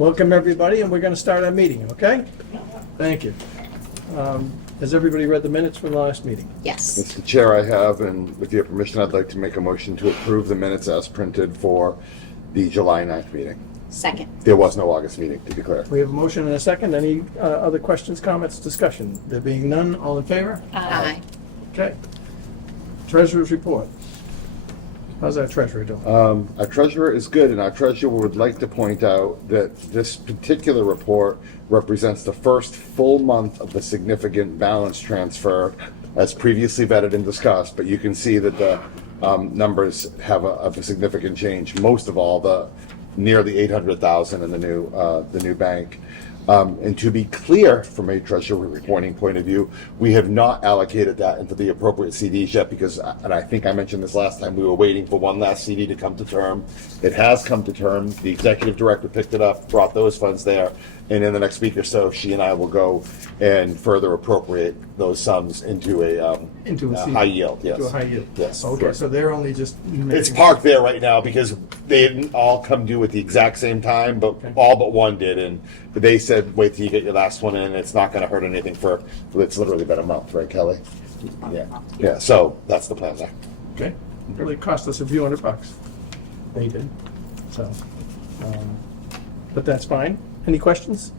Welcome, everybody, and we're going to start our meeting, okay? Thank you. Has everybody read the minutes from the last meeting? Yes. Mr. Chair, I have, and with your permission, I'd like to make a motion to approve the minutes as printed for the July 9th meeting. Second. There was no August meeting, to be clear. We have a motion and a second. Any other questions, comments, discussion? There being none, all in favor? Aye. Okay. Treasurer's report. How's our treasurer doing? Our treasurer is good, and our treasurer would like to point out that this particular report represents the first full month of the significant balance transfer as previously vetted and discussed, but you can see that the numbers have a significant change. Most of all, the nearly 800,000 in the new bank. And to be clear, from a treasury reporting point of view, we have not allocated that into the appropriate CDs yet because, and I think I mentioned this last time, we were waiting for one last CD to come to term. It has come to term. The executive director picked it up, brought those funds there, and in the next week or so, she and I will go and further appropriate those sums into a CD. high yield. Yes. To a high yield? Yes. Okay, correct. so they're only just... It's parked there right now because they didn't all come due at the exact same time, but Okay. all but one did. But they said, wait till you get your last one in. It's not going to hurt anything it's literally been a month, right, Kelly? Yeah. Yeah. So that's the plan there. Okay. It really cost us a few $100. They did. So, but that's fine. Any questions?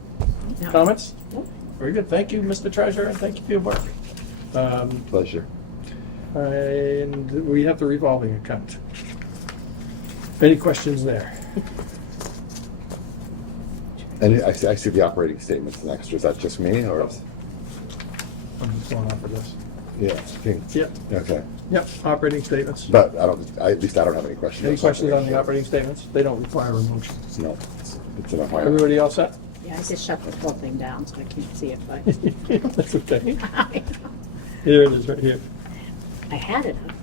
No. Comments? Nope. Very good. Thank you, Mr. Treasurer, and thank you for your work. Pleasure. And we have the revolving account. Any questions there? And I see the operating statements next. Was that just me or? I'm just going off of this. Yeah. I think- Yep, Okay. yep, operating statements. But at least I don't have any questions. Any questions on the operating statements? They don't require a motion. No. It's in a higher. Everybody all set? Yeah, I just shut the whole thing down so I can't see it, but That's okay. Here it is, right here. I had it up.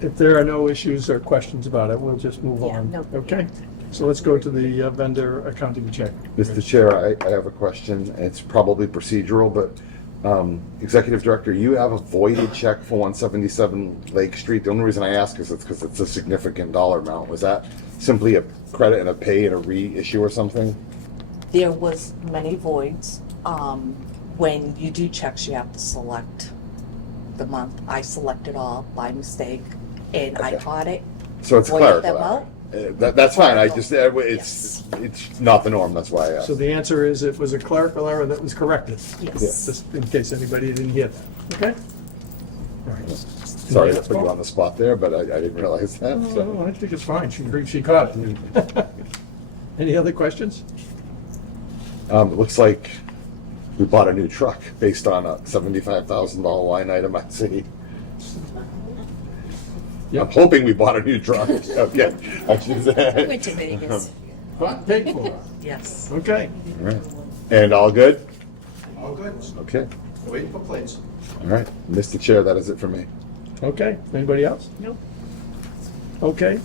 If there are no issues or questions about it, we'll just move Yeah, on. no. Okay? So let's go to the vendor accounting check. Mr. Chair, I have a question. It's probably procedural, but Executive Director, you have a voided check for 177 Lake Street. The only reason I ask is it's because it's a significant dollar amount. Was that simply a credit and a pay and a reissue or something? There was many voids. When you do checks, you have to select the month. I selected all by mistake, and I Okay. caught it. So it's Voided them clerical. out? That's fine. I just, Yes. it's not the norm. That's why I asked. So the answer is it was a clerical error that was corrected. Yes. Just in case anybody didn't hear that. Okay? All right. Sorry to put you on the spot there, but I didn't realize that. So. No, I think it's fine. She caught it. Any other questions? It looks like we bought a new truck based on a $75,000 line item I see. Yep. I'm hoping we bought a new truck. Okay. I should say. Went to Vegas. Bought and paid for. Yes. Okay. All right. And all good? All good. Okay. Waiting for plates. All right. Mr. Chair, that is it for me. Okay. Anybody else? Nope. Okay.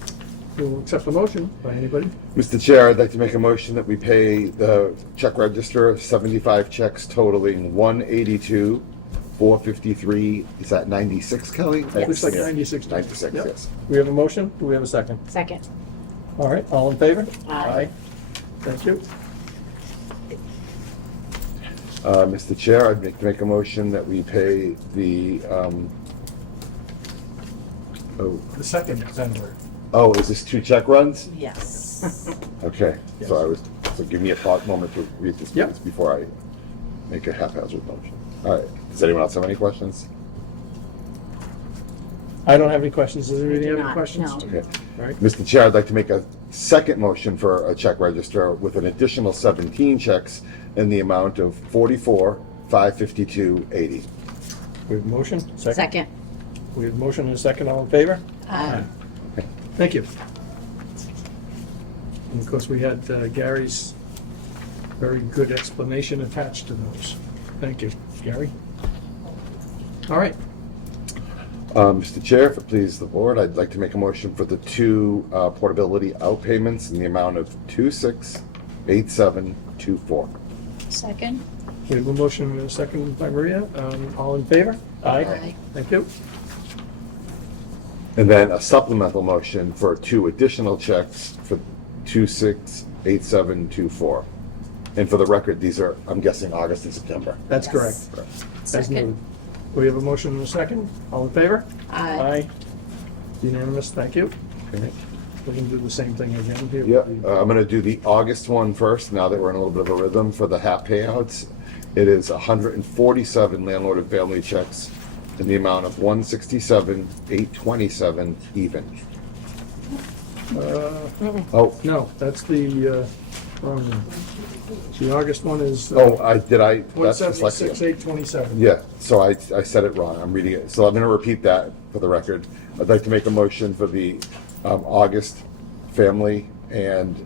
We'll accept the motion by anybody. Mr. Chair, I'd like to make a motion that we pay the check register 75 checks totaling $182,453. Is that 96, Kelly? Looks like 96. 96, Yep. yes. We have a motion. Do we have a second? Second. All right. All in favor? Aye. Thank you. Mr. Chair, I'd like to make a motion that we pay the, The second vendor. is this 2 check runs? Yes. Okay, Yes. so give me a thought moment to read this Yep. please, before I make a haphazard motion. All right, does anyone else have any questions? I don't have any questions. Does I anybody do have any not, questions? no. Okay. All right. Mr. Chair, I'd like to make a second motion for a check register with an additional 17 checks in the amount of $44,552.80. We have a motion. Second. We have a motion and a second. All in favor? Aye. Thank you. And of course, we had Gary's very good explanation attached to those. Thank you, Gary. All right. Mr. Chair, if it pleases the board, I'd like to make a motion for the 2 portability outpayments in the amount of $26,8724. Second. We have a motion and a second by Maria. All in favor? Aye. Thank you. And then a supplemental motion for 2 additional checks for 26 8724. And for the record, these are, I'm guessing, August and September. That's Yes. correct. As Second. noted. We have a motion and a second. All in favor? Aye. Unanimous, thank you. Okay. We can do the same thing again here. Yeah, I'm gonna do the August one first, now that we're in a little bit of a rhythm for the HAP payouts. It is 147 landlord and family checks in the amount of 167,827 even. Oh, No, that's the, wrong one. The August one is. that's 176, dyslexia. 827. Yeah, so I said it wrong, I'm reading it, so I'm gonna repeat that for the record. I'd like to make a motion for the August family and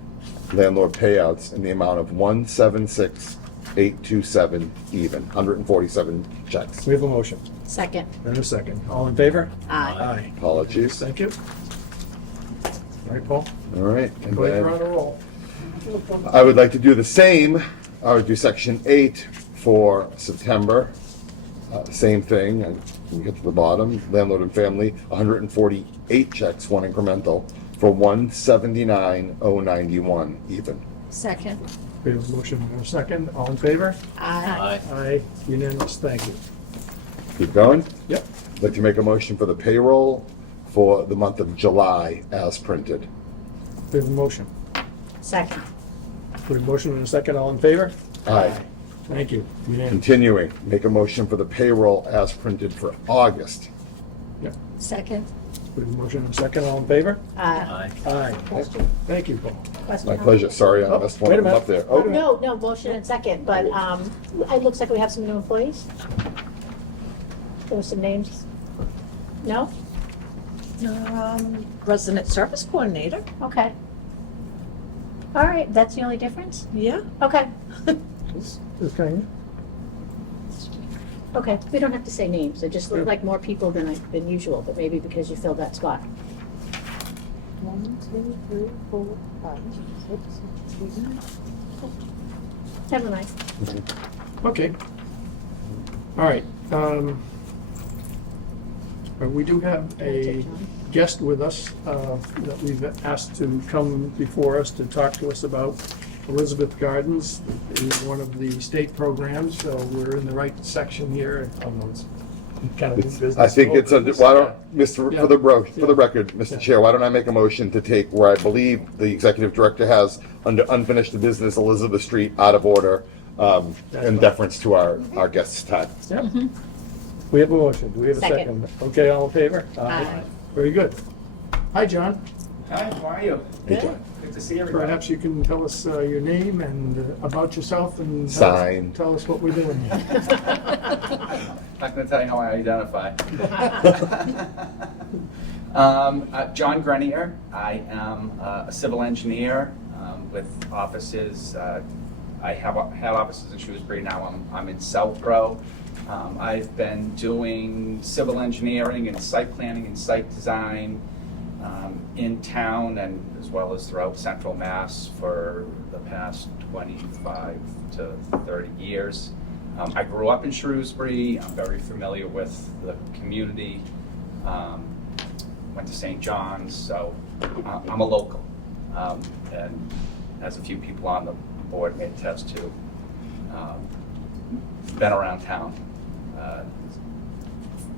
landlord payouts in the amount of 176,827 even, 147 checks. We have a motion Second. and a second. All in favor? Aye. Aye. Apologies. Thank you. All right, Paul, All right, and go ahead, you're on then a roll. I would like to do the same. I would do section 8 for September. Same thing, and we get to the bottom, landlord and family, 148 checks, one incremental, for 179,091 even. Second. We have a motion and a second. All in favor? Aye. Aye. Unanimous, thank you. Keep going. Yep. I'd like to make a motion for the payroll for the month of July as printed. We have a motion. Second. We have a motion and a second. All in favor? Aye. Thank you. Unanimous. Continuing, make a motion for the payroll as printed for August. Yep. Second. We have a motion and a second. All in favor? Aye. Aye. Thank you, Paul. My pleasure. Sorry, I Oh, messed one wait a of them minute. up there. Wait a Oh, minute. No, motion and second, but it looks like we have some new employees. There were some names. No? Resident service coordinator, Okay. All right, that's the only difference? yeah. Okay, Okay. okay. We don't have to say names. They just look like more people than usual, but maybe because you filled that spot. 1, 2, 3, 4, 5, 6, 7. Never mind. Okay. All right. We do have a guest with us that we've asked to come before us to talk to us about Elizabeth Gardens. Is one of the state programs, so we're in the right section here. It's kind of new business. I think it's old business. why don't, Mr. Yeah. For the Yeah. record, Mr. Yeah. Chair, why don't I make a motion to take where I believe the executive director has under unfinished business Elizabeth Street out of order, in fine. deference to our guest's time. Yep. We have a motion. Do we have a Second. second? Okay, all in favor? Aye. Very good. Hi, John. Hi, how are you? Hey, John. Good to see everybody. Perhaps you can tell us your name and about yourself and Sign. tell us what we're doing here. Not going to tell you how I identify. John Grenier. I am a civil engineer with offices. I have offices in Shrewsbury now. I'm in Southborough. I've been doing civil engineering and site planning and site design in town and as well as throughout Central Mass for the past 25 to 30 years. I grew up in Shrewsbury. I'm very familiar with the community. Went to St. John's, so I'm a local. And as a few people on the board may attest to, been around town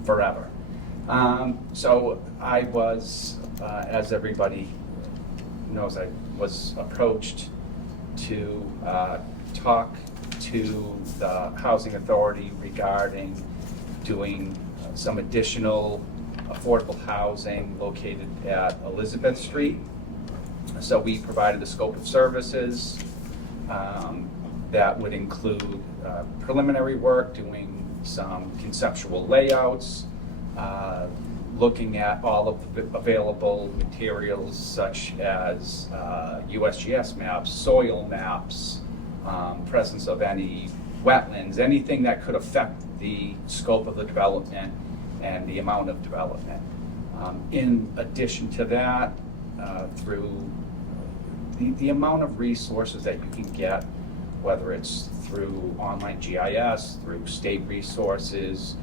forever. So I was, as everybody knows, I was approached to talk to the Housing Authority regarding doing some additional affordable housing located at Elizabeth Street. So we provided a scope of services that would include preliminary work, doing some conceptual layouts, looking at all of the available materials such as USGS maps, soil maps, presence of any wetlands, anything that could affect the scope of the development and the amount of development. In addition to that, through the amount of resources that you can get, whether it's through online GIS, through state resources,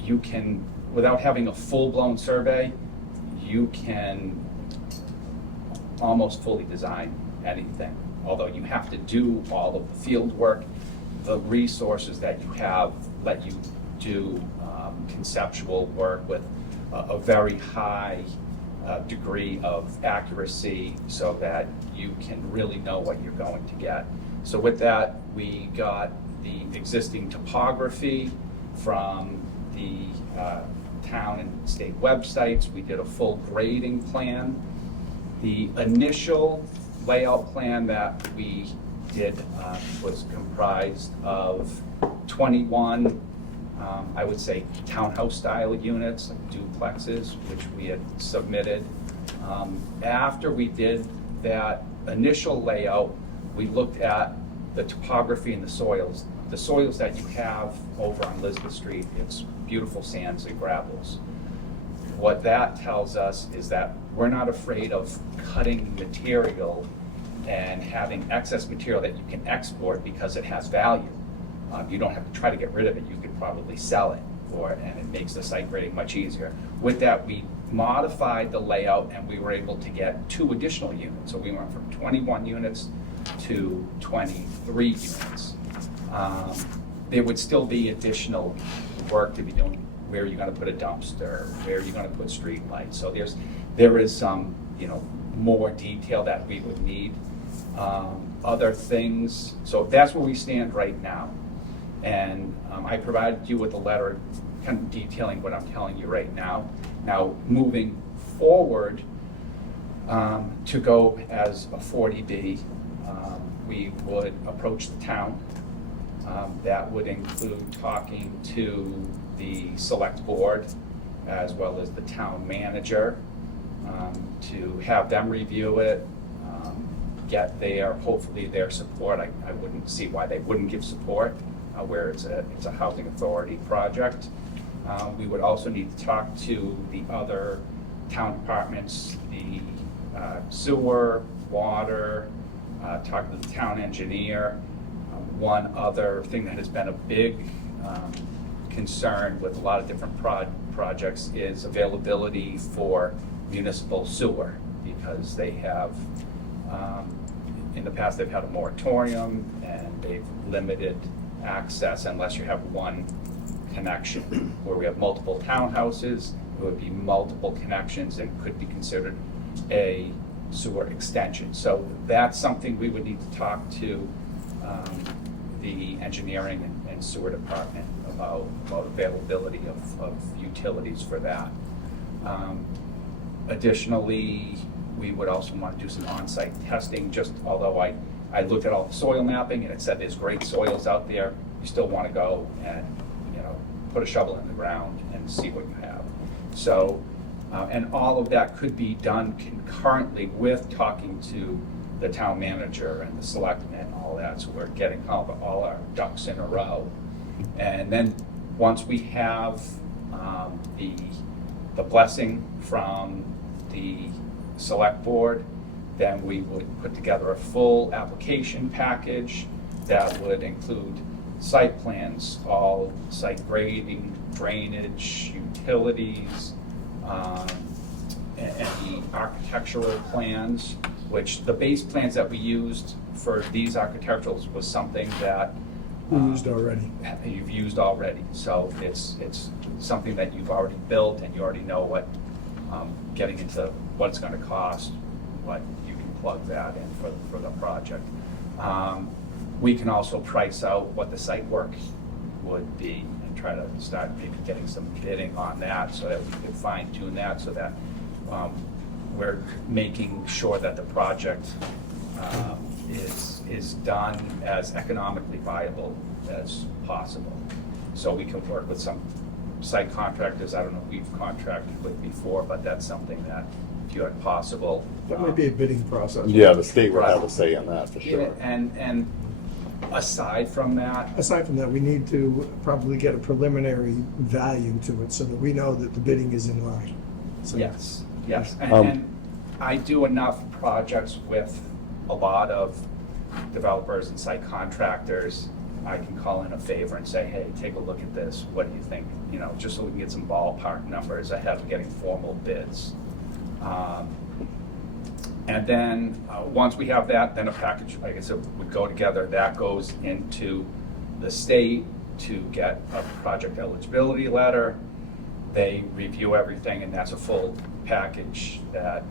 you can, without having a full-blown survey, you can almost fully design anything. although you have to do all of the field work, the resources that you have let you do conceptual work with a very high degree of accuracy so that you can really know what you're going to get. So with that, we got the existing topography from the town and state websites. We did a full grading plan. The initial layout plan that we did was comprised of 21, I would say, townhouse-style units, like duplexes, which we had submitted. After we did that initial layout, we looked at the topography and the soils. The soils that you have over on Elizabeth Street, it's beautiful sands and gravels. What that tells us is that we're not afraid of cutting material and having excess material that you can export because it has value. You don't have to try to get rid of it. You could probably sell it, and it makes the site grading much easier. With that, we modified the layout and we were able to get 2 additional units. So we went from 21 units to 23 units. There would still be additional work to be doing. Where are you going to put a dumpster? Where are you going to put street lights? So there is some, more detail that we would need. Other things. So that's where we stand right now. And I provided you with a letter kind of detailing what I'm telling you right now. Now, moving forward to go as a 40B, we would approach the town. That would include talking to the select board as well as the town manager to have them review it, get hopefully their support. I wouldn't see why they wouldn't give support where it's a housing authority project. We would also need to talk to the other town departments, the sewer, water, talk to the town engineer. One other thing that has been a big concern with a lot of different projects is availability for municipal sewer, because they have, in the past, they've had a moratorium and they've limited access unless you have one connection. Where we have multiple townhouses, it would be multiple connections and could be considered a sewer extension. So that's something we would need to talk to the engineering and sewer department about availability of utilities for that. Additionally, we would also want to do some on-site testing. Although I looked at all the soil mapping and it said there's great soils out there, you still want to go and put a shovel in the ground and see what you have. So, and all of that could be done concurrently with talking to the town manager and the selectmen and all that. So we're getting all our ducks in a row. And then once we have the blessing from the select board, then we would put together a full application package that would include site plans, all site grading, drainage, utilities, and the architectural plans, which the base plans that we used for these architecturals was something that We used already. you've used already. So it's something that you've already built and you already know what, getting into what it's going to cost, what you can plug that in for the project. We can also price out what the site work would be and try to start maybe getting some bidding on that so that we can fine tune that so that we're making sure that the project is done as economically viable as possible. So we can work with some site contractors, I don't know if we've contracted with before, but that's something that if you had possible. That might be a bidding process. Yeah, the state would have a say in that for sure. And aside from that, Aside from that, we need to probably get a preliminary value to it so that we know that the bidding is in line. So- yes. And I do enough projects with a lot of developers and site contractors. I can call in a favor and say, hey, take a look at this. What do you think? Just so we can get some ballpark numbers ahead of getting formal bids. And then, once we have that, then a package, like I said, would go together. That goes into the state to get a project eligibility letter. They review everything, and that's a full package that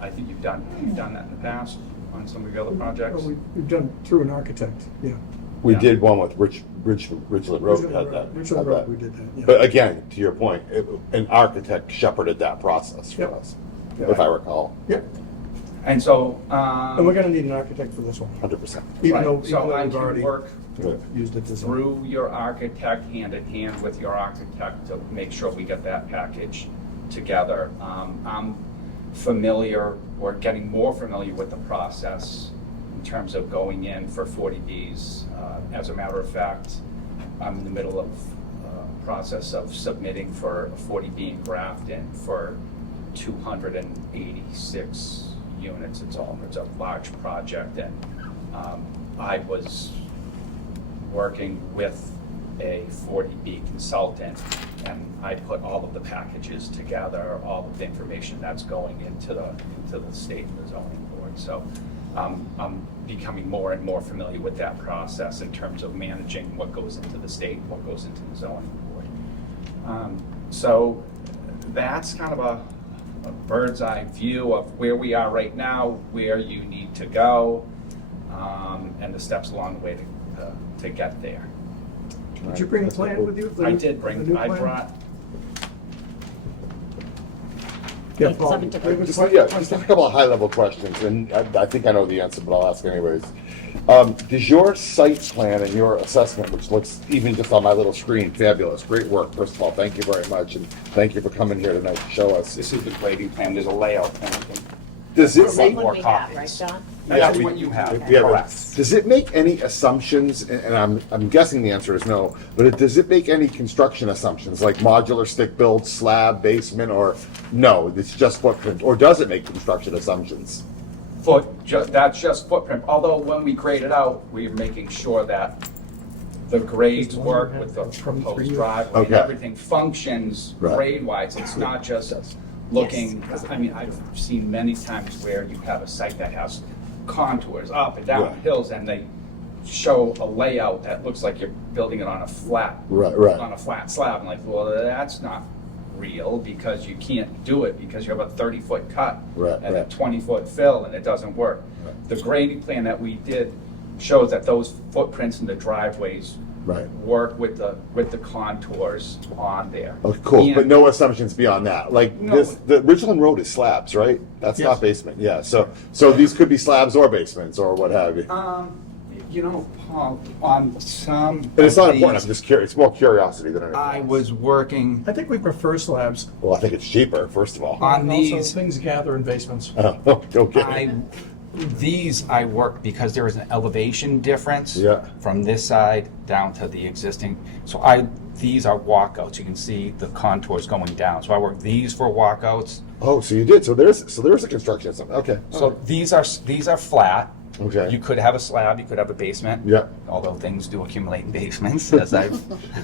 I think you've done that in the past on some of your other projects. Well, we've done through an architect, yeah. We Yeah. did one with Ridgeland Road, had that. Richland had Road, that. we did that, yeah. But again, to your point, an architect shepherded that process for Yep. us, Yeah. if I recall, Yeah, And so, and we're gonna need an architect for this one, 100%. even right, though so I we've can already work used it design. through your architect, hand in hand with your architect to make sure we get that package together. I'm familiar, or getting more familiar with the process in terms of going in for 40Bs. As a matter of fact, I'm in the middle of a process of submitting for a 40B in Grafton for 286 units. It's a large project, and I was working with a 40B consultant, and I put all of the packages together, all of the information that's going into the state and the zoning board. So I'm becoming more and more familiar with that process in terms of managing what goes into the state and what goes into the zoning board. So that's kind of a bird's eye view of where we are right now, where you need to go, and the steps along the way to get there. Did you bring a plan with you? I did The bring, new I plan? brought, Yeah, Like Paul, something to- do you have a Just, question? yeah, just a couple of high-level questions, and I think I know the answer, but I'll ask anyways. Does your site plan and your assessment, which looks, even just on my little screen, fabulous, great work, first of all, thank you very much, and thank you for coming here tonight to show us. this is the grading plan, there's a layout plan. Does it Is that make, what we have, right, copies. John? That's we- what you have, we have it. correct. Does it make any assumptions, and I'm guessing the answer is no, but does it make any construction assumptions, like modular stick build, slab, basement, or no, it's just footprint, or does it make construction assumptions? That's just footprint, although when we grade it out, we're making sure that the grades work with the proposed driveway, and Okay. everything functions Right. grade-wise. It's not just looking, I mean, I've seen many times where you have a site that has contours up and down Right. hills, and they show a layout that looks like you're building it on a flat Right. on a flat slab. I'm like, well, that's not real, because you can't do it because you have a 30-foot cut Right, and a right. 20-foot fill, and it doesn't work. Right. The grading plan that we did shows that those footprints in the driveways Right. work with the contours on there. Oh, cool, And- but no assumptions beyond that, like No. this, the Ridgeland Road is slabs, right? That's Yes. not basement, yeah, so these could be slabs or basements, or what have you. You know, Paul, on some. And it's of not important, I'm these, just curious, it's more curiosity than anything. I was working I think we prefer slabs. Well, I think it's cheaper, first of all. on Also, these. things gather in basements. Oh, okay. I work because there is an elevation difference Yeah. from this side down to the existing. So these are walkouts. You can see the contours going down. So I work these for walkouts. Oh, so you did, so there's a construction, of something. Okay. So these are flat. Okay. You could have a slab. You could have a basement. Yeah. Although things do accumulate in basements, as I've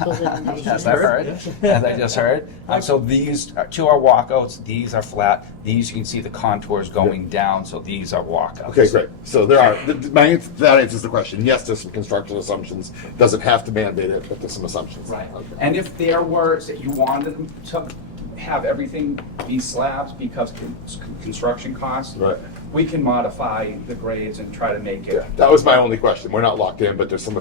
as I Heard, heard, as I just heard. So these two are walkouts. These are flat. These you can see the contours going down. So these are walkouts. Okay, great. So there are, that answers the question. Yes, there's some construction assumptions. Doesn't have to mandate it, but there's some assumptions. Right. Okay. And if there were, that you wanted them to have everything be slabs because construction costs, Right. we can modify the grades and try to make it. Yeah, that was my only question. We're not locked in, but there's a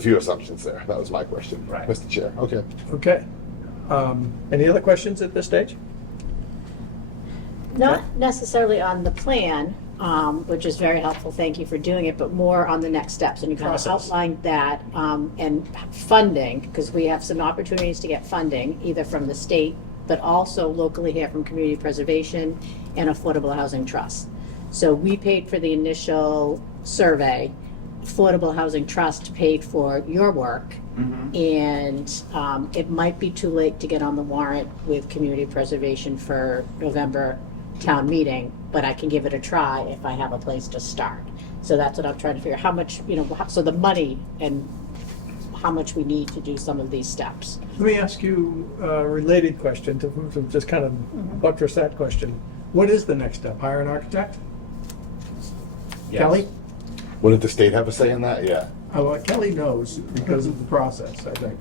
few assumptions there. That was my question. Right. Mr. Chair. Okay. Okay. Any other questions at this stage? Not necessarily on the plan, which is very helpful, thank you for doing it, but more on the next steps. And you kind of Process. outlined that, and funding, because we have some opportunities to get funding, either from the state, but also locally here from Community Preservation and Affordable Housing Trust. So we paid for the initial survey. Affordable Housing Trust paid for your work. And it might be too late to get on the warrant with Community Preservation for November town meeting, but I can give it a try if I have a place to start. So that's what I'm trying to figure, how much, so the money and how much we need to do some of these steps. Let me ask you a related question to just kind of buttress that question. What is the next step? Hire an architect? Yes. Kelly? Wouldn't the state have a say in that? Yeah. Well, Kelly knows because of the process, I think.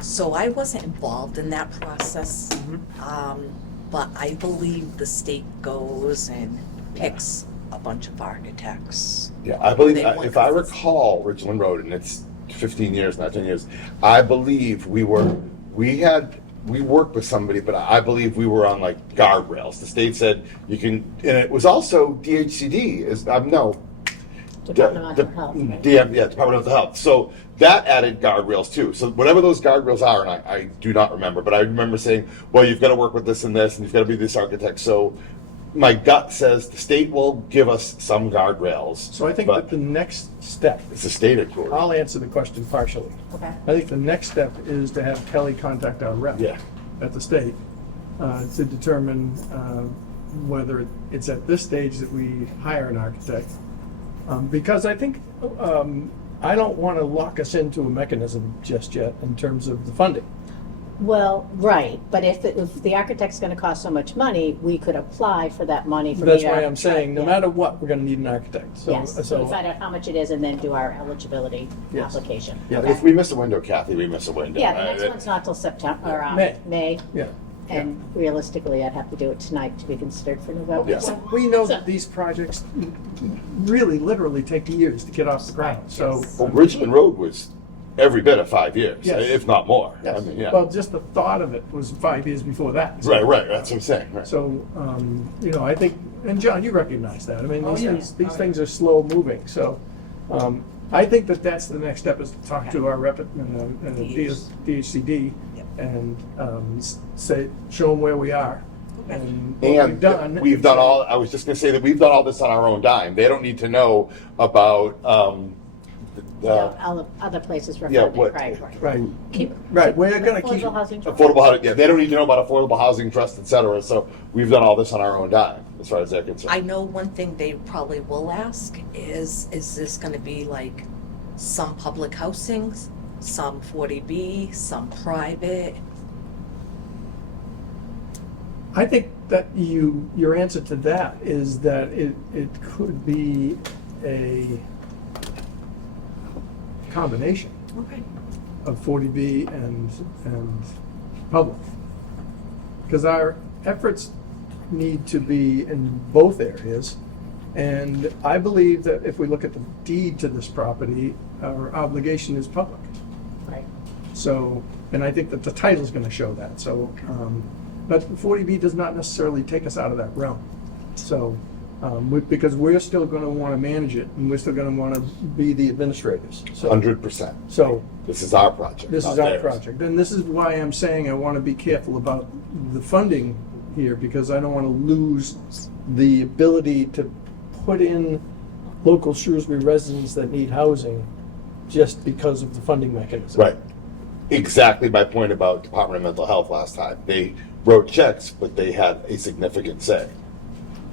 So I wasn't involved in that process, but I believe the state goes and picks a bunch of architects. Yeah, I believe, They want if I this. recall Ridgeland Road, and it's 15 years, not 10 years, I believe we worked with somebody, but I believe we were on like guardrails. The state said you can, and it was also DHCD, Department of Health, right? Department of Mental Health. So that added guardrails too. So whatever those guardrails are, and I do not remember, but I remember saying, well, you've got to work with this and this, and you've got to be this architect. So my gut says the state will give us some guardrails. So I think but that the next step, it's a state authority. I'll answer the question partially. Okay. I think the next step is to have Kelly contact our rep Yeah. at the state to determine whether it's at this stage that we hire an architect. Because I think, I don't want to lock us into a mechanism just yet in terms of the funding. Well, right, but if the architect's gonna cost so much money, we could apply for that money from That's the why I'm architect, saying, no yeah. matter what, we're going to need an architect. So, Yes, so we so find out how much it is and then do our eligibility Yes. application. Yeah. Okay. If we miss a window, Kathy, we miss a window. Yeah, the next one's not till September, or May. yeah. and realistically, I'd have to do it tonight to be considered for November. Yes. so- We know So- that these projects really literally take years to get off the ground. So, Well, Ridgeland Road was every bit of 5 years, Yes. if not more. yes. I mean, yeah. Well, just the thought of it was 5 years before that. So- Right, that's what I'm saying, right. So, I think, and John, you recognize that. I mean, Oh, yeah. these things are slow moving. So, I think that that's the next step is to talk to our rep at DHCD Yep. and say, show them where we are and what we've And done. we've done all, I was just gonna say that we've done all this on our own dime. They don't need to know about, Other places for Yeah, funding, what- right. Right, Keep. right. We're gonna keep. Affordable housing trust. affordable housing, yeah, they don't need to know about affordable housing trust, et cetera. So we've done all this on our own dime, as far as they're concerned. I know one thing they probably will ask is this gonna be like some public housings, some 40B, some private? I think that your answer to that is that it could be a combination Okay. of 40B and public. Because our efforts need to be in both areas. And I believe that if we look at the deed to this property, our obligation is public. Right. So, and I think that the title's gonna show that, so, but 40B does not necessarily take us out of that realm. So, because we're still gonna wanna manage it, and we're still gonna wanna be the administrators. So, 100%. so This is our project, this not is our theirs. project, and this is why I'm saying I wanna be careful about the funding here, because I don't wanna lose the ability to put in local Shrewsbury residents that need housing just because of the funding mechanism. Right. Exactly my point about Department of Mental Health last time. They wrote checks, but they had a significant say.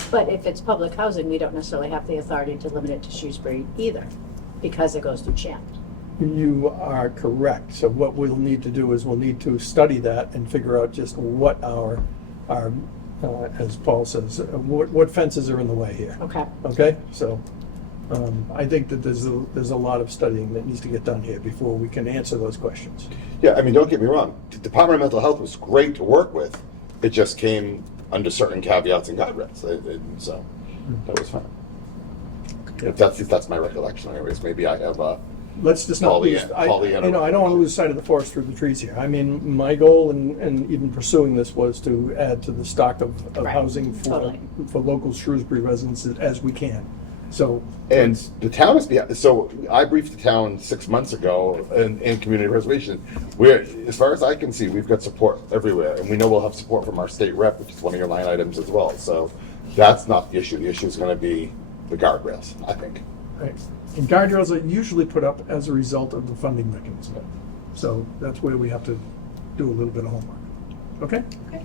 But if it's public housing, we don't necessarily have the authority to limit it to Shrewsbury either, because it goes through CHAMP. You are correct. So what we'll need to do is we'll need to study that and figure out just what our as Paul says, what fences are in the way here. Okay. Okay? So I think that there's a lot of studying that needs to get done here before we can answer those questions. Yeah, I mean, don't get me wrong. The Department of Mental Health was great to work with. It just came under certain caveats and guidelines. So that was fine. If that's my recollection, anyways. Maybe I have. Let's just not lose, Pollyanna. I don't want to lose sight of the forest through the trees here. I mean, my goal in even pursuing this was to add to the stock of Right. housing Totally. for local Shrewsbury residents as we can. So, And the town is behind. So I briefed the town 6 months ago in community preservation. We're, as far as I can see, we've got support everywhere, and we know we'll have support from our state rep, which is one of your line items as well. So that's not the issue. The issue is going to be the guardrails, I think. right. And guardrails are usually put up as a result of the funding mechanism. So that's where we have to do a little bit of homework. Okay? Okay.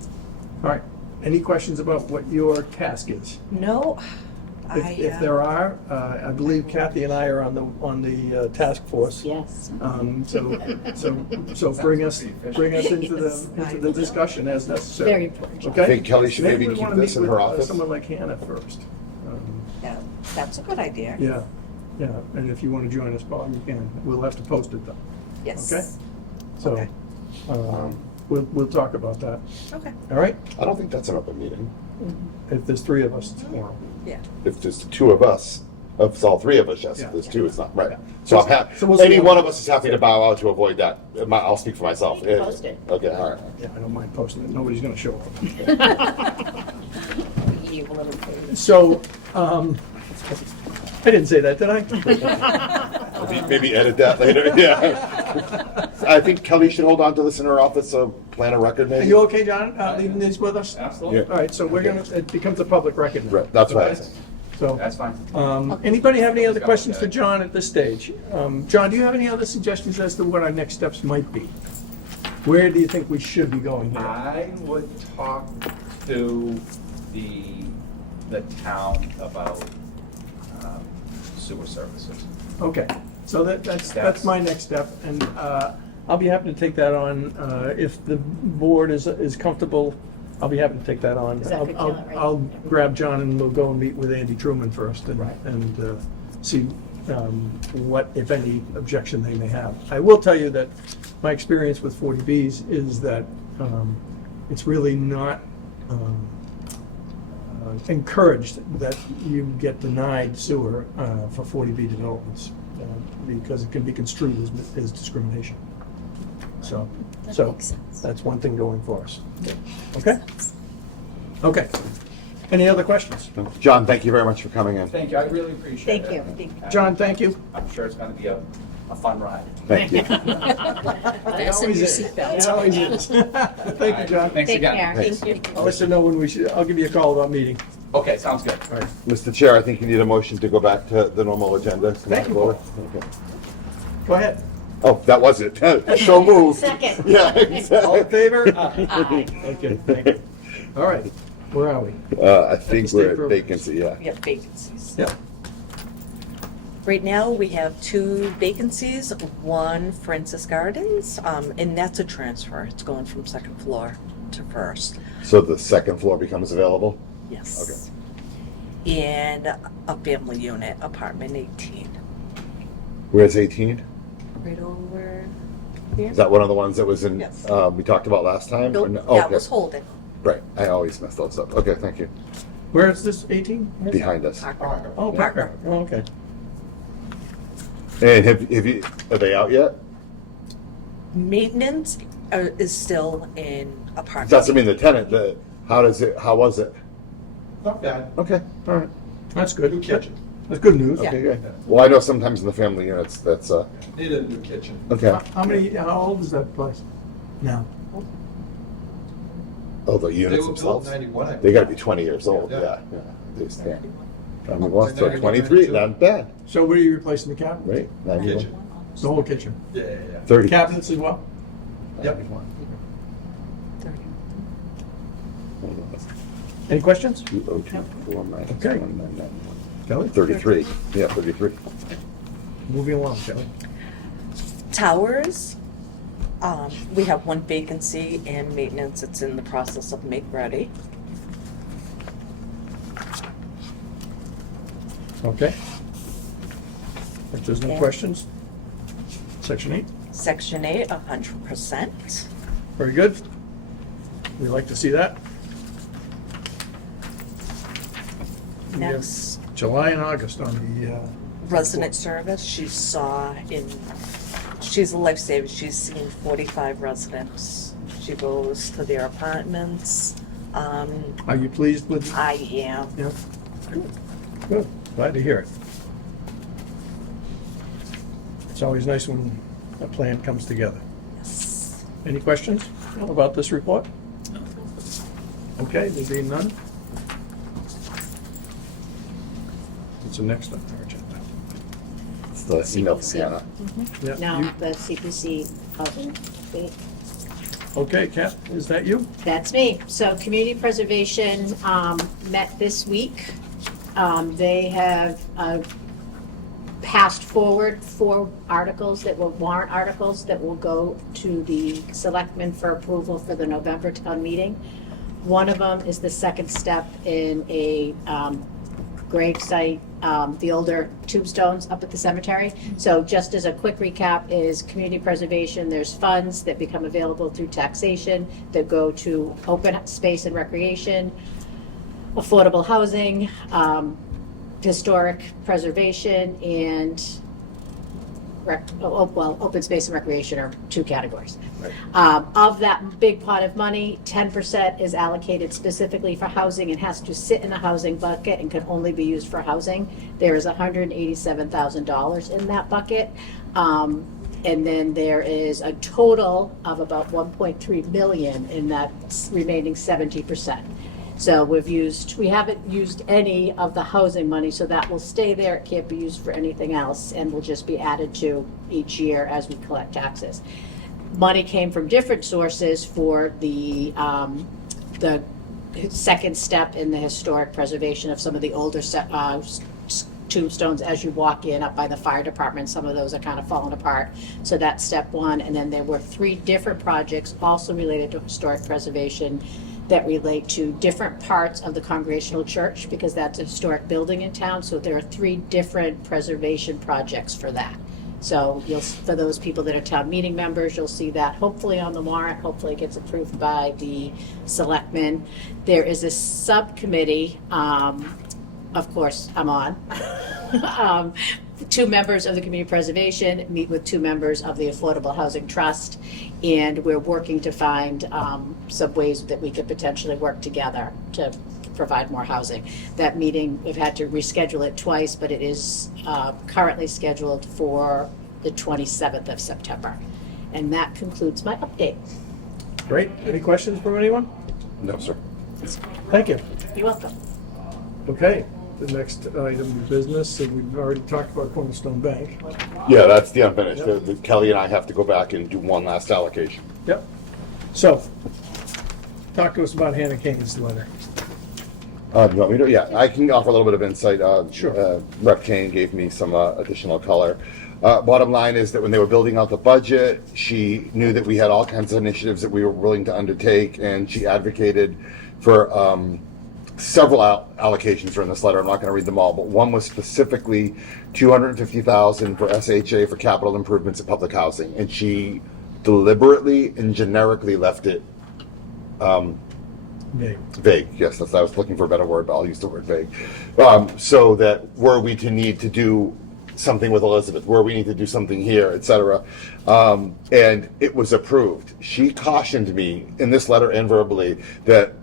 All right. Any questions about what your task is? No, If there are, I believe Kathy and I are on the task force. Yes. So bring us into the discussion as necessary. Very important. Okay? I think Kelly should maybe we keep wanna this meet in her with, office. Someone like Hannah first. Yeah. That's a good idea. Yeah, yeah, and if you want to join us, Bob, you can. We'll have to post it though, Yes. okay? So, Okay. we'll talk about that, Okay. all right? I don't think that's an open meeting. If there's three of us tomorrow. Yeah. If there's two of us, if it's all three of us, yes. Yeah. If there's two, it's not, right. Yeah. So I'm happy, So we'll see any how- one of us is happy to bow out to avoid that. I'll speak for myself. You can post it. Okay, all right. Yeah, I don't mind posting it, nobody's gonna show up. You little baby. So, I didn't say that, did I? Maybe edit that later, yeah. I think Kelly should hold on to this in her office, so plan a record Are maybe. you okay, John, leaving these with us? Absolutely. All right, so we're gonna, it becomes a public record now. Right, that's right. Okay? So, That's fine. anybody have any other questions for John at this stage? John, do you have any other suggestions as to what our next steps might be? Where do you think we should be going here? I would talk to the town about sewer services. Okay, so that's my next step, and I'll be happy to take that on. If the board is comfortable, I'll be happy to take that on. 'Cause that could kill it, right? I'll grab John and we'll go and meet with Andy Truman first Right. and see what, if any, objection they may have. I will tell you that my experience with 40Bs is that it's really not encouraged that you get denied sewer for 40B developments because it can be construed as discrimination. So that's one thing going for us. Okay? Okay. Any other questions? John, thank you very much for coming in. Thank you, I really appreciate it. Thank you. John, thank you. I'm sure it's gonna be a fun ride. Thank you. It Fasten always your is. seatbelts. It always is. Thank you, John. Thanks Take again. care. Thanks. Thank you. I'll let you know when I'll give you a call about meeting. Okay, sounds good. All right. Mr. Chair, I think you need a motion to go back to the normal agenda. Thank you, Okay. Go ahead. Oh, that was it. So moved. Second. Yeah, All in exactly. favor? Aye. Okay, thank you. All right, where are we? I think State we're at programs. vacancy, yeah. We have vacancies. Yeah. Right now, we have 2 vacancies, one Francis Gardens, and that's a transfer. It's going from second floor to first. So the second floor becomes available? Yes. And a family unit, apartment 18. Where's 18? Right over here. Is that one of the ones that was in, Yes. we talked about last time? or Nope, no? that Okay. was holding. Right, I always mess those up. Okay, thank you. Where is this, 18? Behind us. Parker. Oh, Parker. Oh, okay. And have you, are they out yet? Maintenance is still in apartment. That's, I mean, the tenant, how was it? Not bad. Okay, all right. That's good. New kitchen. That's good news. Yeah. Okay, good. Well, I know sometimes in the family units, that's, Need a new kitchen. okay. How old is that place now? Oh, the They units were built themselves? in 91, I They think. gotta be 20 years old, Yeah. yeah. They stand. I mean, well, so 91, 23, 92. not bad, So what are you replacing, the cabinets? right? 91. Kitchen. The whole kitchen? Yeah. 30. Cabinets as well? Yep. Any questions? 20249. Okay. Kelly? 33, yeah, 33. Moving along, Kelly. Towers, we have 1 vacancy in maintenance. It's in the process of make ready. Okay. If there's no Yeah. questions, section 8, Section 8, 100%. very good. We like to see that. We have Next, July and August on the, resident service, she's a lifesaver. She's seen 45 residents. She goes to their apartments. are you pleased with? I am. Yeah. Good, glad to hear it. It's always nice when a plan comes together. Yes. Any questions about this report? Okay, there being none. What's the next on our agenda? It's the email from Hannah. Yeah, No, you- the CPC housing. update. Okay, Kat, is that you? That's me. So Community Preservation met this week. They have passed forward 4 articles that were warrant articles that will go to the selectmen for approval for the November town meeting. One of them is the second step in a grave site the older tombstones up at the cemetery. So just as a quick recap is community preservation, there's funds that become available through taxation that go to open space and recreation, affordable housing, historic preservation, and open space and recreation are two categories. Of that big pot of money, 10% is allocated specifically for housing and has to sit in a housing bucket and can only be used for housing. There is $187,000 in that bucket. And then there is a total of about 1.3 million in that remaining 70%. So we haven't used any of the housing money, so that will stay there. It can't be used for anything else and will just be added to each year as we collect taxes. Money came from different sources for the second step in the historic preservation of some of the older tombstones as you walk in up by the fire department. Some of those are kind of falling apart. So that's step one. And then there were 3 different projects also related to historic preservation that relate to different parts of the Congregational Church, because that's a historic building in town. So there are 3 different preservation projects for that. So for those people that are town meeting members, you'll see that hopefully on the warrant. Hopefully it gets approved by the selectmen. There is a subcommittee, of course, I'm on. 2 members of the community preservation meet with 2 members of the Affordable Housing Trust, and we're working to find some ways that we could potentially work together to provide more housing. That meeting, we've had to reschedule it twice, but it is currently scheduled for the 27th of September. And that concludes my update. Great. Any questions from anyone? No, sir. Thank you. You're welcome. Okay, the next item of business, and we've already talked about Cornerstone Bank. Yeah, that's the unfinished. Kelly and I have to go back and do one last allocation. Yep. So, talk to us about Hannah Kane's letter. You want me to? Yeah, I can offer a little bit of insight. Sure. Rep Kane gave me some additional color. Bottom line is that when they were building out the budget, she knew that we had all kinds of initiatives that we were willing to undertake, and she advocated for several allocations are in this letter. I'm not going to read them all, but one was specifically $250,000 for SHA for capital improvements at public housing, and she deliberately and generically left it vague. Yes, I was looking for a better word, but I'll use the word vague. So that were we to need to do something with Elizabeth, where we need to do something here, etc. And it was approved. She cautioned me in this letter and verbally that,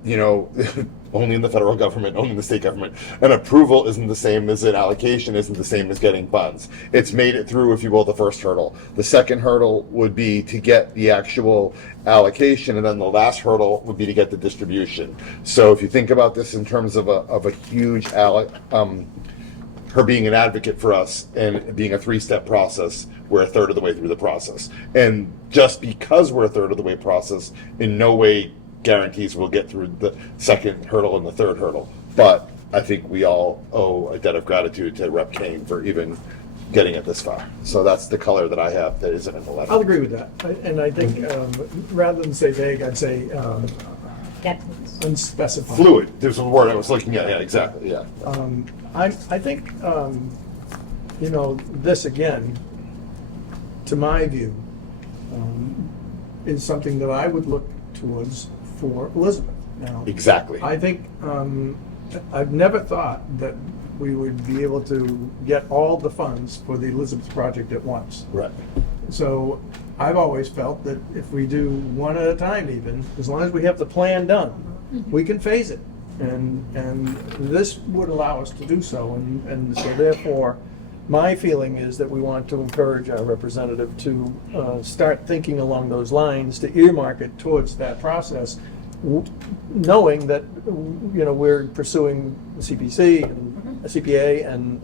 only in the federal government, only in the state government, an approval isn't the same as an allocation, isn't the same as getting funds. It's made it through, if you will, the first hurdle. The second hurdle would be to get the actual allocation, and then the last hurdle would be to get the distribution. So if you think about this in terms of a huge her being an advocate for us and being a 3-step process, we're a third of the way through the process. And just because we're a third of the way process, in no way guarantees we'll get through the second hurdle and the third hurdle. But I think we all owe a debt of gratitude to Rep. Kane for even getting it this far. So that's the color that I have that isn't in the letter. I'll agree with that. And I think rather than say vague, I'd say unspecified. Fluid. There's a word I was looking at. Yeah, exactly. Yeah. I think, this again, to my view, is something that I would look towards for Elizabeth. Now, Exactly. I think I've never thought that we would be able to get all the funds for the Elizabeth project at once. Right. So I've always felt that if we do one at a time even, as long as we have the plan done, we can phase it. And this would allow us to do so. And so therefore, my feeling is that we want to encourage our representative to start thinking along those lines, to earmark it towards that process, knowing that, we're pursuing the CPC and a CPA and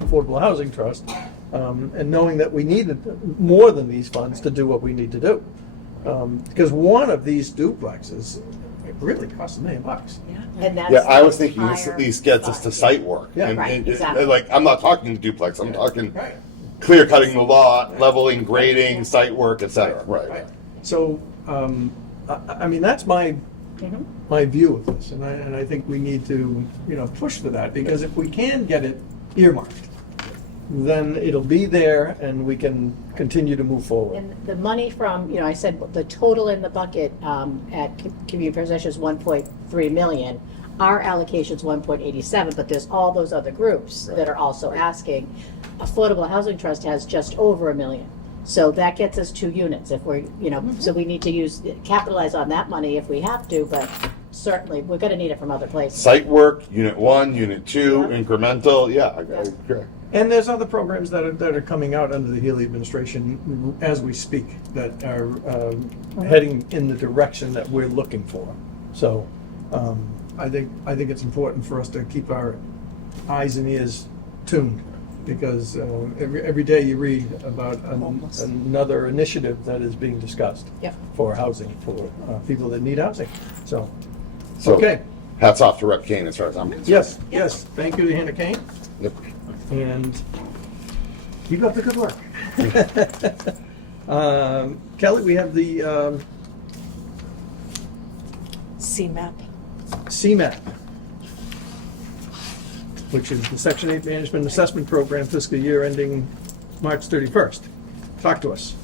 Affordable Housing Trust, and knowing that we need more than these funds to do what we need to do. Because one of these duplexes, it really costs $1 million. And that's Yeah, I the was thinking this at entire least gets us to site work. Yeah. Right, exactly. I'm not talking duplex, I'm talking Right. clear cutting the lot, leveling, grading, site work, etc. Right. So, I mean, that's my view of this, and I think we need to, push for that, because if we can get it earmarked, then it'll be there and we can continue to move forward. And the money from, I said the total in the bucket at community preservation is 1.3 million. Our allocation is 1.87, but there's all those other groups that are also asking. Affordable Housing Trust has just over $1 million. So that gets us 2 units if we're, so we need to capitalize on that money if we have to, but certainly we're gonna need it from other places. Site work, Unit 1, Unit 2, Yeah. incremental, yeah, I agree. And there's other programs that are coming out under the Healy administration as we speak that are heading in the direction that we're looking for. So I think it's important for us to keep our eyes and ears tuned because every day you read about another initiative that is being discussed Yep. for housing for people that need housing. So So, okay, hats off to Rep. Kane as far as I'm concerned. yes. Thank you to Hannah Kane. Yep. And keep up the good work. Kelly, we have the CMAP. CMAP, which is the Section 8 Management Assessment Program fiscal year ending March 31st. Talk to us.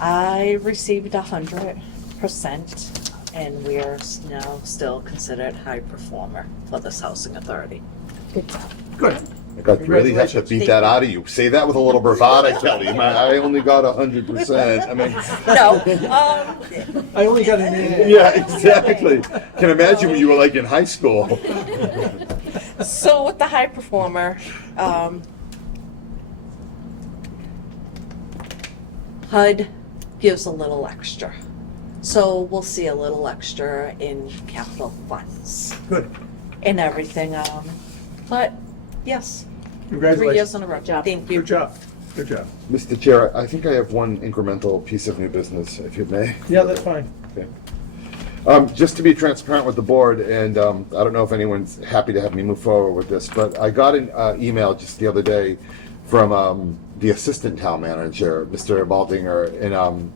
I received 100%, and we are now still considered high performer for this housing authority. Good job. Good. I really have to beat that out of you. Say that with a little bravado, Kelly. I only got 100%. I mean, No, I only got an A. yeah, exactly. Can imagine when you were like in high school. so with the high performer, HUD gives a little extra. So we'll see a little extra in capital funds Good. and everything. But yes, 3 Congratulations. years in a row. Good job. Thank you. Good job. Good job. Mr. Chair, I think I have one incremental piece of new business, if you may. Yeah, that's fine. Okay. Just to be transparent with the board, and I don't know if anyone's happy to have me move forward with this, but I got an email just the other day from the assistant town manager, Mr. Baldinger, and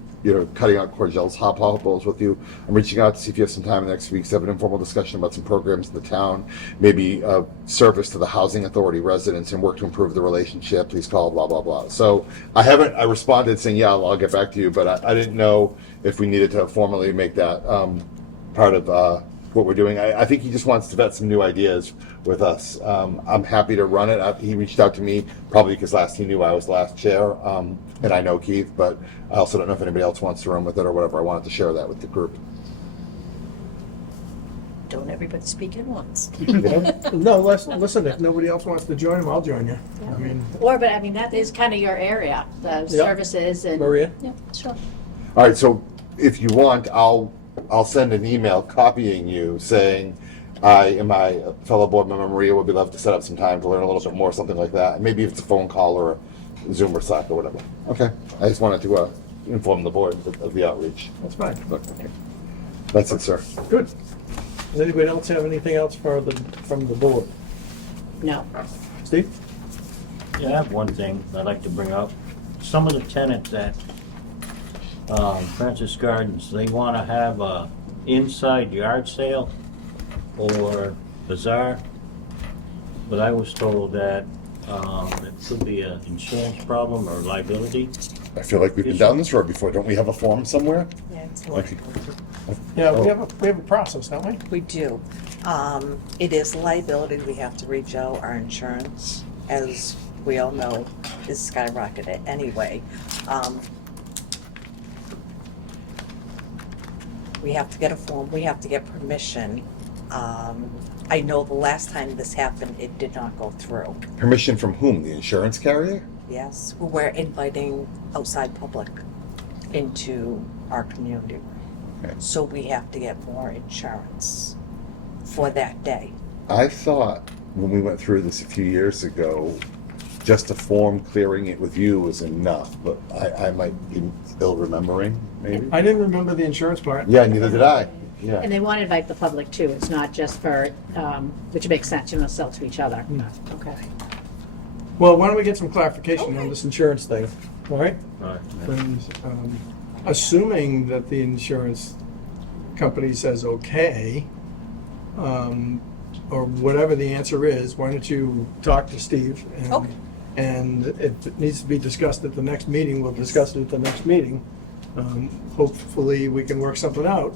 cutting out Corgel's hot bowls with you. I'm reaching out to see if you have some time next week to have an informal discussion about some programs in the town, maybe service to the housing authority residents and work to improve the relationship. Please call, blah, blah, blah. So I responded saying, yeah, I'll get back to you, but I didn't know if we needed to formally make that part of what we're doing. I think he just wants to vet some new ideas with us. I'm happy to run it. He reached out to me probably because he knew I was last chair, and I know Keith, but I also don't know if anybody else wants to run with it or whatever. I wanted to share that with the group. Don't everybody speak at once. No, listen, if nobody else wants to join him, I'll join you. I mean, But that is kind of your area, the services and. Maria? Yeah, sure. All right, so if you want, I'll send an email copying you saying I and my fellow board member Maria would be love to set up some time to learn a little bit more, something like that. Maybe if it's a phone call or a Zoom or Slack or whatever. Okay, I just wanted to inform the board of the outreach. That's fine. Okay. That's it, sir. Good. Does anybody else have anything else from the board? No. Steve? Yeah, I have one thing I'd like to bring up. Some of the tenants at Francis Gardens, they want to have a inside yard sale or bazaar, but I was told that it could be an insurance problem or liability. I feel like we've been down this road before. Don't we have a form somewhere? Yeah, it's Okay. Yeah, we have a process, don't we? We do. It is liability. We have to reach out. Our insurance, as we all know, is skyrocketed anyway. We have to get a form. We have to get permission. I know the last time this happened, it did not go through. Permission from whom? The insurance carrier? Yes, we're inviting outside public into our community. Okay. So we have to get more insurance for that day. I thought when we went through this a few years ago, just a form clearing it with you was enough, but I might be ill remembering, maybe. I didn't remember the insurance part. Yeah, neither did I. Yeah. And they want to invite the public too. It's not just for, which makes sense, you don't sell to each other. No. Okay. Well, why don't we get some clarification on this insurance thing, all right? Right. And, assuming that the insurance company says okay, or whatever the answer is, why don't you talk to Steve? Okay. And if it needs to be discussed at the next meeting, we'll discuss it at the next meeting. Hopefully, we can work something out.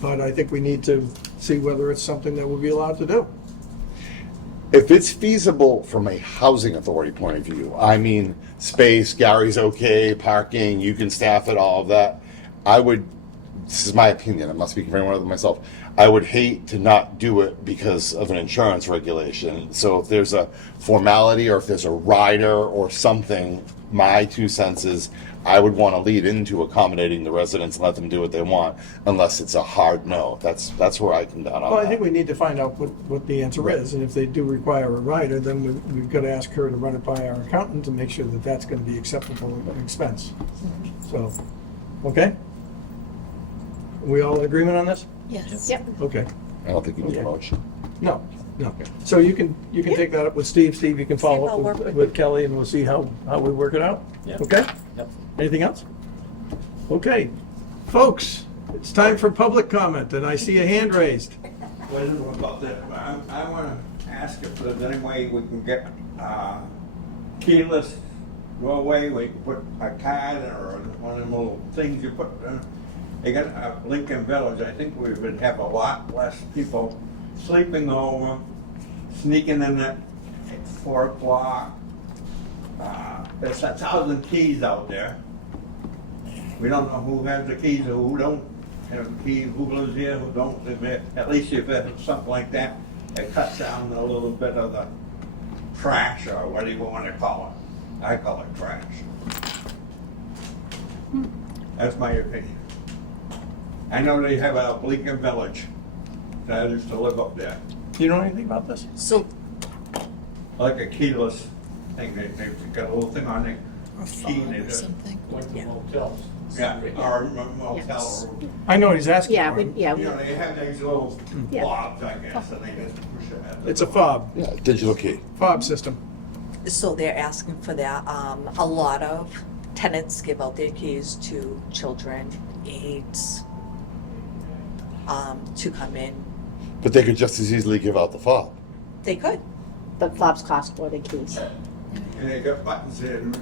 But I think we need to see whether it's something that we'll be allowed to do. If it's feasible from a housing authority point of view, I mean, space, Gary's okay, parking, you can staff it, all of that, I would, this is my opinion, I'm not speaking for anyone other than myself, I would hate to not do it because of an insurance regulation. So if there's a formality or if there's a rider or something, my 2 cents is I would want to lead into accommodating the residents and let them do what they want, unless it's a hard no. That's where I come down on Well, I that. think we need to find out what the answer is, and if they do require a rider, then we've got to ask her to run it by our accountant to make sure that that's going to be acceptable expense. So, okay? We all in agreement on this? Yes. Yep. Okay. I don't think you need Okay. a motion. No. So you can take that up with Steve. Steve, you can follow Steve, I'll up work with with Kelly, and we'll see how we work it out. Yeah. Okay? Yep. Anything else? Okay. Folks, it's time for public comment, and I see a hand raised. Well, I don't know about that, but I want to ask if there's any way we can get keyless go away. We can put a card or one of them little things you put. They got Lincoln Village. I think we would have a lot less people sleeping over, sneaking in at 4 o'clock. There's 1,000 keys out there. We don't know who has the keys or who don't have the keys, who lives here, who don't live here. At least if it's something like that, it cuts down a little bit of the trash, or what do you want to call it? I call it trash. That's my opinion. I know they have a Lincoln Village. I used to live up there. Do you know anything about this? So, Like a keyless thing. They've got a little thing on it. Or Key phone they or do. something. Like Yeah. motels. Yeah, or a motel. Yes. Or, I know what he's asking Yeah, for. yeah. you know, they have these little Yeah. blobs, I guess, and they just push it at the It's a door. fob, Yeah, digital key. fob system. so they're asking for that. A lot of tenants give out their keys to children, aides, to come in. But they could just as easily give out the fob. They could. But fobs cost more than keys. And they got buttons there. And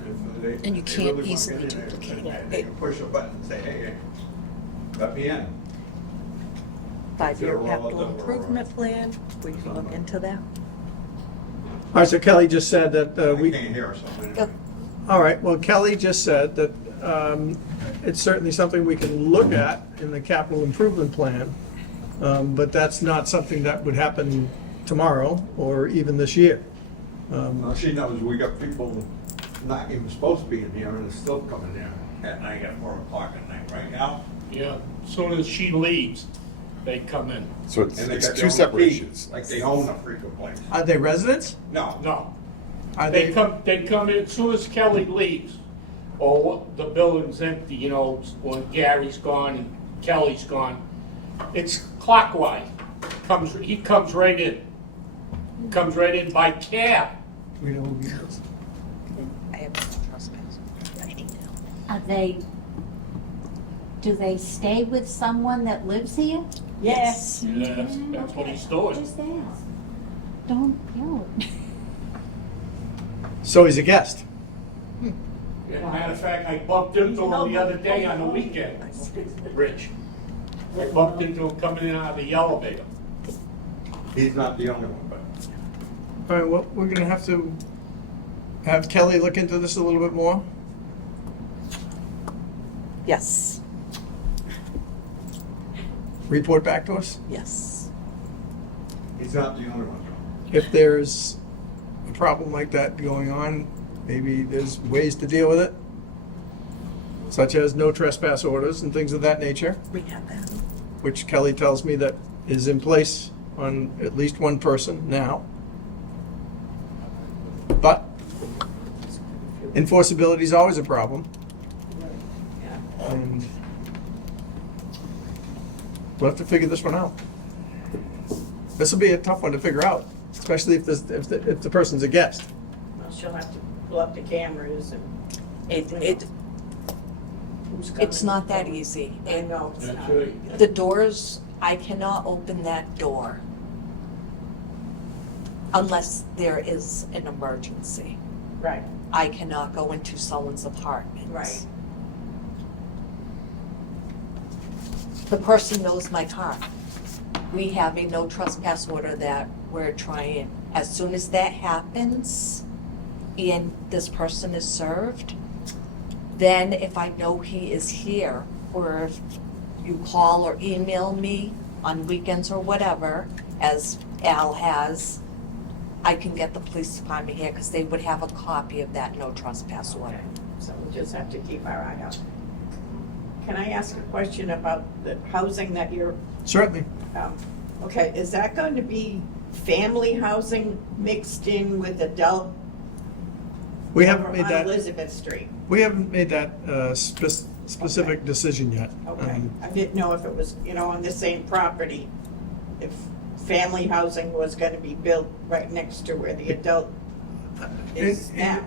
you they can't really want easily to get in there, duplicate and They can push a button and say, hey, let me in. 5-year Is there a capital roll-up or- improvement plan, we can look into that. All right, so Kelly just said that I we, can't hear something. Yep. all right, well, Kelly just said that it's certainly something we can look at in the capital improvement plan, but that's not something that would happen tomorrow or even this year. Well, she knows we got people not even supposed to be in here and they're still coming there at night at 4 o'clock at night right now. Yeah, as soon as she leaves, they come in. So it's, And they it's got their two own separate key, issues. like they own the freaking place. Are they residents? No, No, Are they come in as soon as Kelly leaves, or the building's empty, you know, when Gary's gone and Kelly's gone. It's clockwise. He comes right in. Comes right in by cab. We know who he is. I have no trespass. Do they stay with someone that lives here? Yes. Yes, that's what he's doing. Just ask. Don't, you So he's a guest. As a matter of fact, I bumped into him the other day on the weekend, Rich. I bumped into him coming in out of the elevator. he's not the only one, but All right, well, we're gonna have to have Kelly look into this a little bit more. Yes, Report back to us. yes. he's not the only one. If there's a problem like that going on, maybe there's ways to deal with it, such as no trespass orders and things of that nature, We have that. which Kelly tells me that is in place on at least one person now. But enforceability is always a problem. And we'll have to figure this one out. This will be a tough one to figure out, especially if the person's a guest. Well, she'll have to pull up the cameras and It, who's coming. it's not that easy. I know, it's That's not. right. The doors, I cannot open that door unless there is an emergency. Right, I cannot go into someone's apartment. right. The person knows my car. We have a no trespass order that we're trying, as soon as that happens and this person is served, then if I know he is here, or if you call or email me on weekends or whatever, as Al has, I can get the police department here, because they would have a copy of that no trespass order. Okay, so we'll just have to keep our eye out. Can I ask a question about the housing that you're, Certainly. okay, is that going to be family housing mixed in with adult? We haven't over made on that, Elizabeth Street? we haven't made that specific decision yet. Okay, I didn't know if it was, on the same property, if family housing was gonna be built right next to where the adult is now.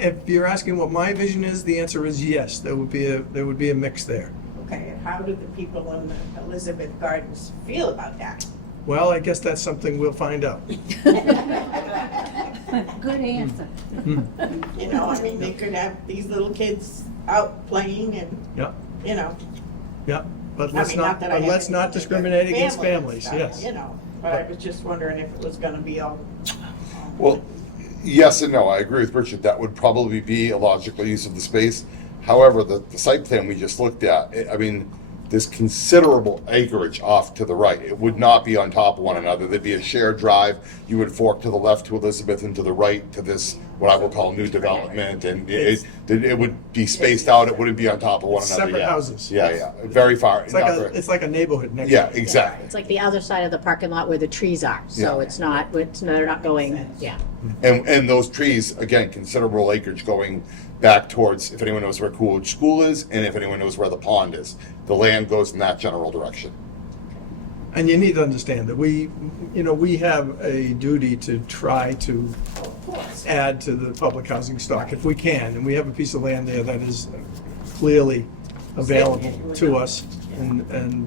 If you're asking what my vision is, the answer is yes, there would be a mix there. Okay, and how do the people in the Elizabeth Gardens feel about that? Well, I guess that's something we'll find out. Good answer. They could have these little kids out playing and, Yep, you know. yep, but I let's mean, not, that I but have let's not anything discriminate against family and families, stuff, yes. But I was just wondering if it was gonna be all. Well, yes and no, I agree with Richard, that would probably be a logical use of the space. However, the site plan we just looked at, I mean, there's considerable acreage off to the right. It would not be on top of one another. There'd be a shared drive. You would fork to the left to Elizabeth and to the right to this, what I will call new development, and it would be spaced out. It wouldn't be on top of one another. Separate yeah. houses. Yeah, very far. It's like a neighborhood next to Yeah, it. exactly. It's like the other side of the parking lot where the trees are, so Yeah. they're not going, yeah. And those trees, again, considerable acreage going back towards, if anyone knows where Coolidge School is, and if anyone knows where the pond is. The land goes in that general direction. And you need to understand that we have a duty to try to add to the public housing stock if we can. And we have a piece of land there that is clearly available to us and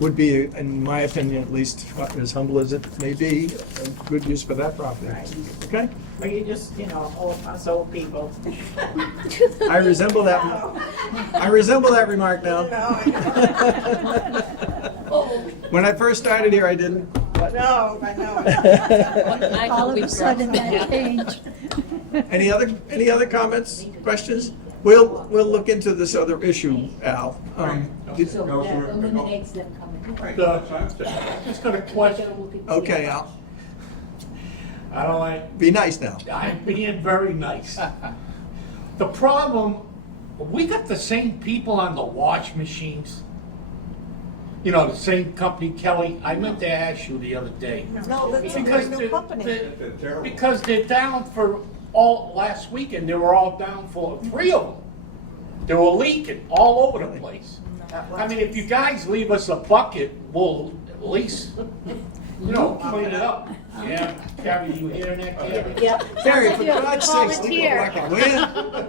would be, in my opinion at least, as humble as it may be, a good use for that property. Right. Okay? But you just, us old people. I resemble that remark now. When I first started here, I didn't. No, I know. I All know of we've a sudden got that changed. Any other comments, questions? We'll look into this other issue, Al. So that eliminates them coming. Just got a question. Okay, Al, I don't like, be nice now. I'm being very nice. The problem, we got the same people on the wash machines. The same company, Kelly. I meant to ask you the other day. No, that's a Because brand new company. It's terrible. Because they're down for last weekend, they were all down for 3 of them. They were leaking all over the place. I mean, if you guys leave us a bucket, we'll at least, clean it up. Yeah, Carrie, you hearing that, Carrie? Yep. Gary, for God's sakes, leave Volunteer. my bucket, will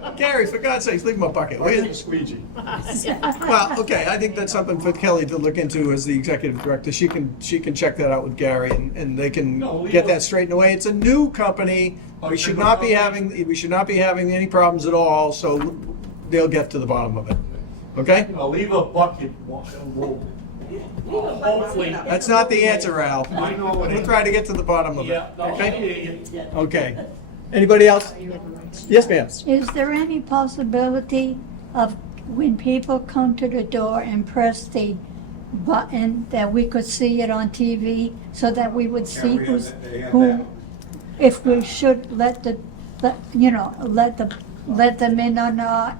you? Gary, for God's sakes, leave my bucket, will you? Squeegee. Well, okay, I think that's something for Kelly to look into as the executive director. She can check that out with Gary and they can No, leave get it. that straightened away. It's a new company. We should not be having any problems at all, so they'll get to the bottom of it. Okay? Leave a bucket, hopefully. That's not the answer, Al. I know it We'll is. try to get to the bottom of it. Yeah, no, I Okay? hear you. Okay. Anybody else? Yes, ma'am. Is there any possibility of when people come to the door and press the button that we could see it on TV so that we would see Yeah, we have who's, that- they have who, that. if we should let them in or not?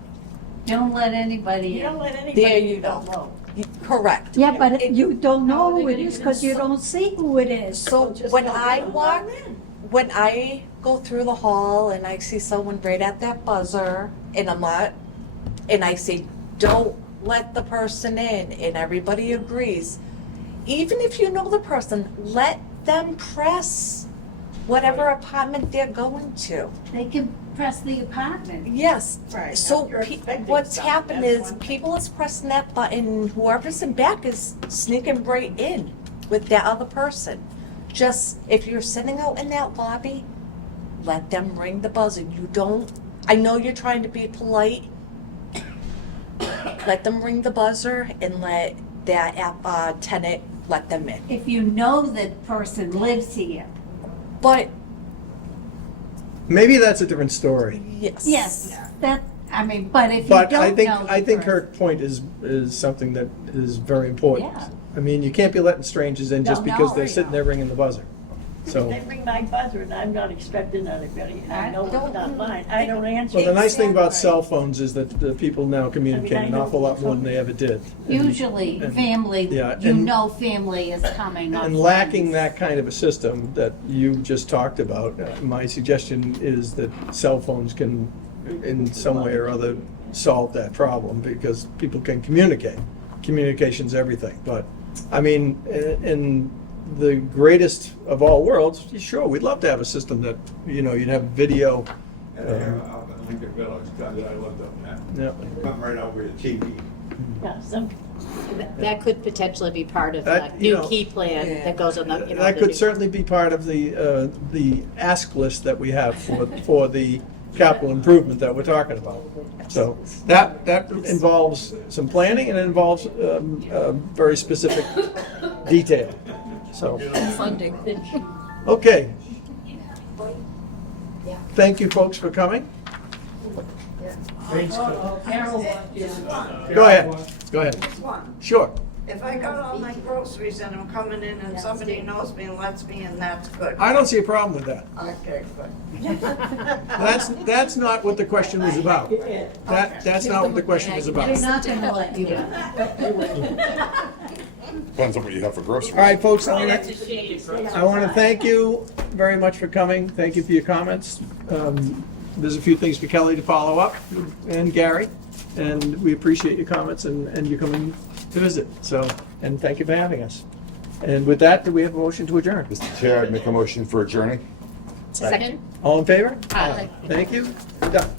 Don't let anybody You in. don't let anybody. There you go. know. Correct. Yeah, but you don't know How are they who it gonna is get because you in? don't see who it is. So Just when don't I let them walk, in. when I go through the hall and I see someone right at that buzzer and I say, don't let the person in, and everybody agrees, even if you know the person, let them press whatever apartment they're going to. They can press the apartment. Yes. Right, So if you're expecting what's something, happened that's is one thing. people is pressing that button, whoever's in back is sneaking right in with that other person. just, if you're sitting out in that lobby, let them ring the buzzer. You don't, I know you're trying to be polite. Let them ring the buzzer and let that tenant let them in. If you know that person lives here, But, Maybe that's a different story. yes, that, I mean, but if you But don't know. I think the her person- point is something that is very important. Yeah. I mean, you can't be letting strangers in just No, because no, they're I sitting know. there ringing the buzzer. So, They ring my buzzer and I'm not expecting anybody. I know don't- it's not mine. I don't answer. well, the nice thing about Exactly. cell phones is that the people now communicate an awful lot more than they ever did. And- Usually, and- family, yeah, you and- know family is coming up. And lacking that kind of a system that you just talked about, my suggestion is that cell phones can, in some way or other, solve that problem because people can communicate. Communication's everything. But, I mean, in the greatest of all worlds, sure, we'd love to have a system that, you'd have video. And I have out in Lincoln Village, that I looked up at. Yeah. Come right over the TV. Yeah, some, That could potentially be part of the That, you new know, key plan Yeah. that goes on the, That the could new- certainly be part of the ask list that we have for the capital improvement that we're talking about. So that involves some planning and it involves very specific detail. So, funding. okay. Thank you, folks, for coming. Go ahead. Go ahead. One, Sure. if I got all my groceries and I'm coming in and somebody knows me and lets me in, that's good. I don't see a problem with that. Okay, good. That's not what the question was about. That's not what the question was about. They're not gonna let you in. Depends on what you have for groceries. All right, folks, I want to thank you very much for coming. Thank you for your comments. There's a few things for Kelly to follow up, and Gary, and we appreciate your comments and you coming to visit. So, and thank you for having us. And with that, do we have a motion to adjourn? Mr. Chair, I'd make a motion for adjourning. Second? All in favor? Aye. Thank you. Done.